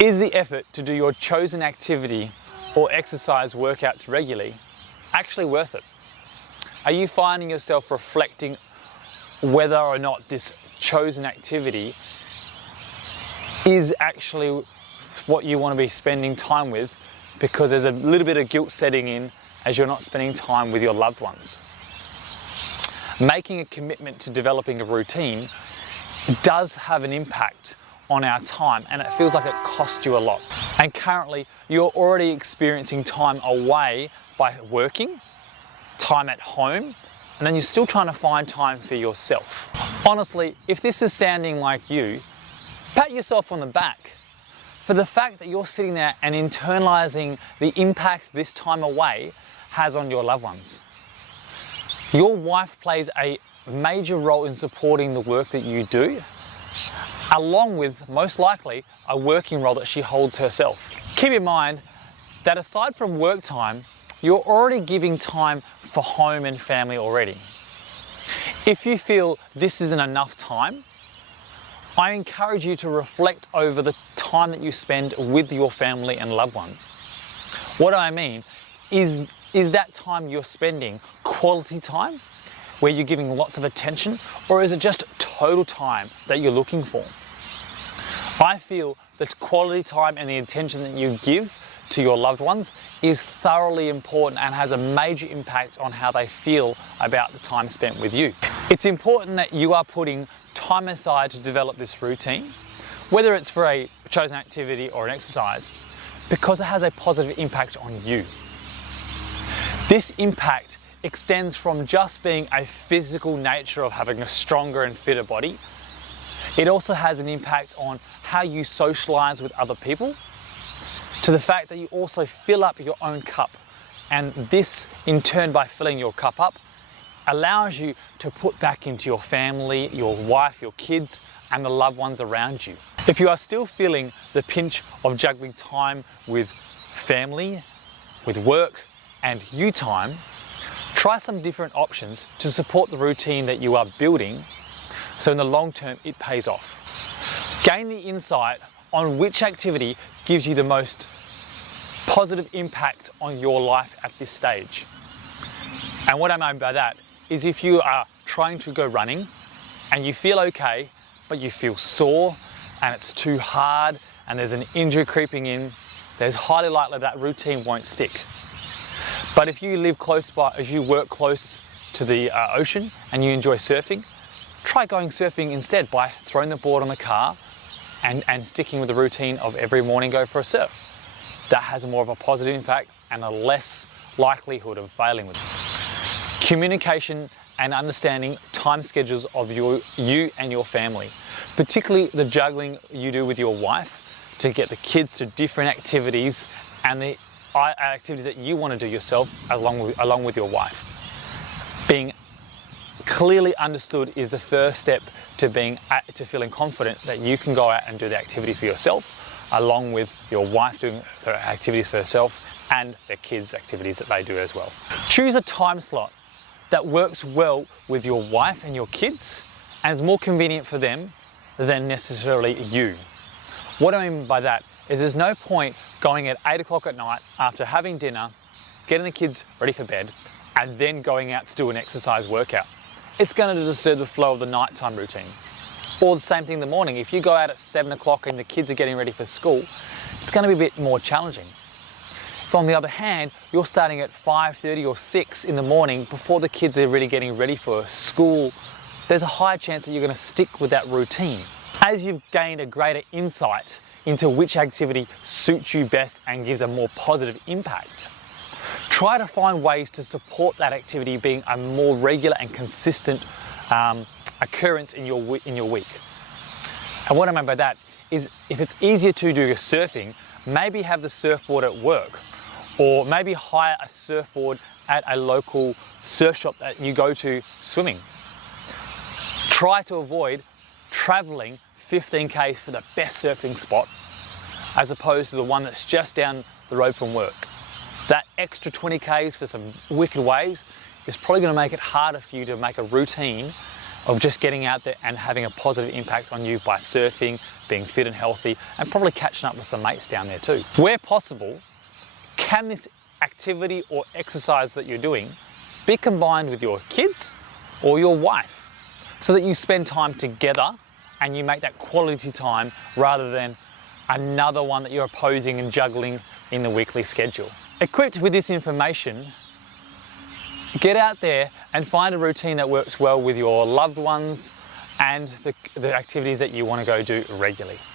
Is the effort to do your chosen activity or exercise workouts regularly actually worth it? Are you finding yourself reflecting whether or not this chosen activity is actually what you want to be spending time with, because there's a little bit of guilt setting in as you're not spending time with your loved ones? Making a commitment to developing a routine does have an impact on our time, and it feels like it costs you a lot. And currently you're already experiencing time away by working, time at home, and then you're still trying to find time for yourself. Honestly, if this is sounding like you, pat yourself on the back for the fact that you're sitting there and internalizing the impact this time away has on your loved ones. Your wife plays a major role in supporting the work that you do, along with, most likely, a working role that she holds herself. Keep in mind that aside from work time, you're already giving time for home and family already. If you feel this isn't enough time, I encourage you to reflect over the time that you spend with your family and loved ones. What I mean is that time you're spending quality time, where you're giving lots of attention, or is it just total time that you're looking for? I feel that quality time and the attention that you give to your loved ones is thoroughly important and has a major impact on how they feel about the time spent with you. It's important that you are putting time aside to develop this routine, whether it's for a chosen activity or an exercise, because it has a positive impact on you. This impact extends from just being a physical nature of having a stronger and fitter body. It also has an impact on how you socialize with other people, to the fact that you also fill up your own cup. And this, in turn, by filling your cup up, allows you to put back into your family, your wife, your kids, and the loved ones around you. If you are still feeling the pinch of juggling time with family, with work, and you time, try some different options to support the routine that you are building, so in the long term it pays off. Gain the insight on which activity gives you the most positive impact on your life at this stage. And what I mean by that is, if you are trying to go running and you feel okay, but you feel sore and it's too hard and there's an injury creeping in, there's highly likely that routine won't stick. But if you live close by, if you work close to the ocean and you enjoy surfing, try going surfing instead by throwing the board on the car and sticking with the routine of every morning go for a surf. That has more of a positive impact and a less likelihood of failing with it. Communication and understanding time schedules of you and your family, particularly the juggling you do with your wife to get the kids to different activities and the activities that you want to do yourself along with your wife. Being clearly understood is the first step to feeling confident that you can go out and do the activity for yourself, along with your wife doing her activities for herself and their kids' activities that they do as well. Choose a time slot that works well with your wife and your kids and is more convenient for them than necessarily you. What I mean by that is, there's no point going at 8 o'clock at night after having dinner, getting the kids ready for bed, and then going out to do an exercise workout. It's going to disturb the flow of the nighttime routine. Or the same thing in the morning. If you go out at 7 o'clock and the kids are getting ready for school, it's going to be a bit more challenging. If on the other hand, you're starting at 5:30 or 6 in the morning before the kids are really getting ready for school, there's a high chance that you're going to stick with that routine. As you've gained a greater insight into which activity suits you best and gives a more positive impact, try to find ways to support that activity being a more regular and consistent occurrence in your week. And what I mean by that is, if it's easier to do your surfing, maybe have the surfboard at work, or maybe hire a surfboard at a local surf shop that you go to swimming. Try to avoid traveling 15 k's for the best surfing spot, as opposed to the one that's just down the road from work. That extra 20 k's for some wicked waves is probably going to make it harder for you to make a routine of just getting out there and having a positive impact on you by surfing, being fit and healthy, and probably catching up with some mates down there too. Where possible, can this activity or exercise that you're doing be combined with your kids or your wife so that you spend time together and you make that quality time rather than another one that you're opposing and juggling in the weekly schedule? Equipped with this information, get out there and find a routine that works well with your loved ones and the activities that you want to go do regularly.